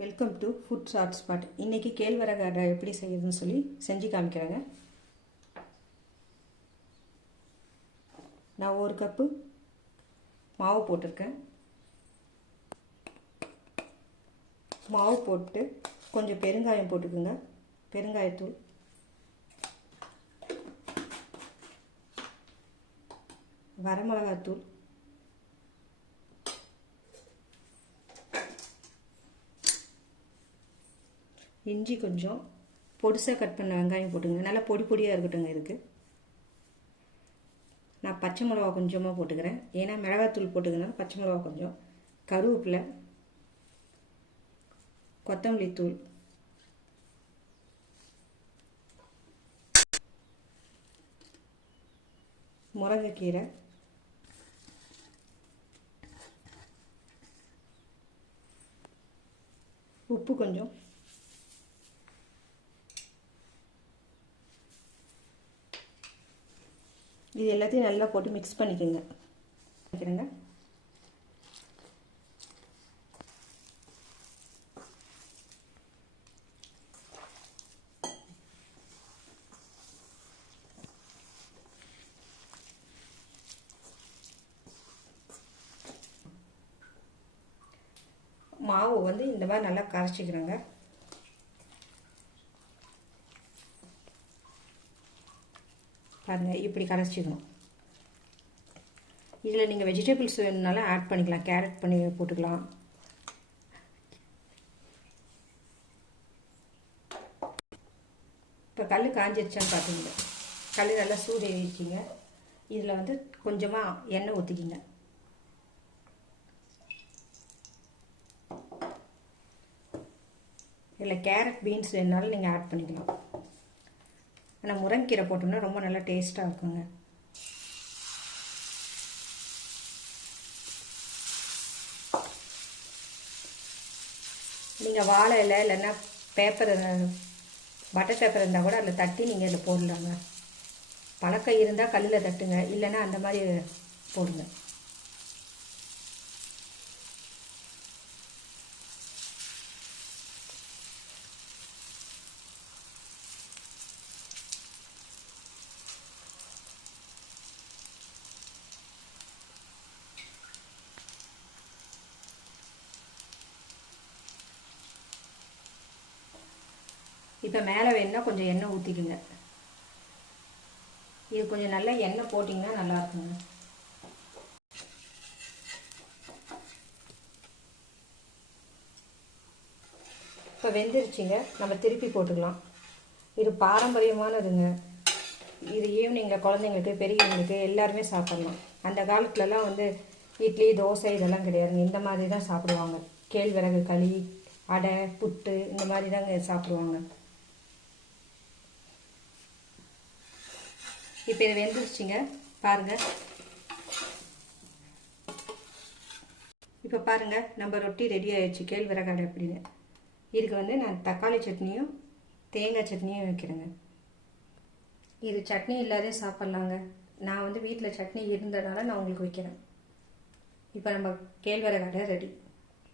Welcome to food short spot இன்றைக்கி கேழ்வரகு அடை எப்படி செய்யுதுன்னு சொல்லி செஞ்சு காமிக்கிறேங்க. நான் ஒரு கப்பு மாவு போட்டிருக்கேன். மாவு போட்டு கொஞ்சம் பெருங்காயம் போட்டுக்குங்க. பெருங்காயத்தூள். வரமிளகாத்தூள். இஞ்சி கொஞ்சம் பொடிசாக கட் பண்ண வெங்காயம் போட்டுங்க நல்லா பொடி பொடியாக இருக்கட்டுங்க இதுக்கு. நான் பச்சை மிளகா கொஞ்சமாக போட்டுக்கிறேன். ஏன்னா மிளகாத்தூள் போட்டுக்கனால பச்சை மிளகா கொஞ்சம். கருவேப்பிலை கொத்தமல்லி தூள். முருங்கைக்கீரை. உப்பு கொஞ்சம். இது எல்லாத்தையும் நல்லா போட்டு மிக்ஸ் பண்ணிக்கோங்க. வைக்கிறேங்க மாவு வந்து இந்த மாதிரி நல்லா கரைச்சிக்கிறேங்க பாருங்கள் இப்படி கரைச்சிக்கணும். இதில் நீங்கள் வெஜிடபிள்ஸ் வேணும்னாலும் ஆட் பண்ணிக்கலாம். கேரட் பண்ணி போட்டுக்கலாம். இப்போ கல் காஞ்சிருச்சான்னு பார்த்தீங்க கல் நல்லா சூடு ஏறிச்சிங்க இதில் வந்து கொஞ்சமாக எண்ணெய் ஊற்றிக்கிங்க இதில் கேரட் பீன்ஸ் வேணுனாலும் நீங்கள் ஆட் பண்ணிக்கலாம். ஆனால் முருங்கீரை போட்டோம்னா ரொம்ப நல்லா டேஸ்ட்டாக இருக்குங்க. நீங்கள் வாழை இலை இல்லைன்னா பேப்பர் பட்டர் பேப்பர் இருந்தால் கூட அதில் தட்டி நீங்கள் அதில் போடலாங்க. பழக்கம் இருந்தால் கல்லில் தட்டுங்க. இல்லைன்னா அந்த மாதிரி போடுங்க. இப்போ மேலே வேணுன்னா கொஞ்சம் எண்ணெய் ஊற்றிக்குங்க இது கொஞ்சம் நல்லா எண்ணெய் போட்டிங்கன்னா நல்லாயிருக்குங்க இப்போ வெந்துருச்சுங்க. நம்ம திருப்பி போட்டுக்கலாம். இது பாரம்பரியமானதுங்க. இது ஈவினிங்கில் குழந்தைங்களுக்கு பெரியவங்களுக்கு எல்லாருமே சாப்பிட்லாம். அந்த காலத்துலலாம் வந்து இட்லி தோசை இதெல்லாம் கிடையாதுங்க. இந்த மாதிரி தான் சாப்பிடுவாங்க. கேழ்வரகு களி அடை புட்டு இந்த மாதிரி தாங்க சாப்பிடுவாங்க. இப்போ இது வெந்துருச்சுங்க பாருங்கள் இப்போ பாருங்கள் நம்ம ரொட்டி ரெடி ஆயிடுச்சு. கேழ்விறகாடு அப்படின்னு. இதுக்கு வந்து நான் தக்காளி சட்னியும் தேங்காய் சட்னியும் வைக்கிறேங்க. இது சட்னி இல்லாதே சாப்பிட்லாங்க. நான் வந்து வீட்டில் சட்னி இருந்ததுனால நான் உங்களுக்கு வைக்கிறேன். இப்போ நம்ம கேழ்வரகாடை ரெடி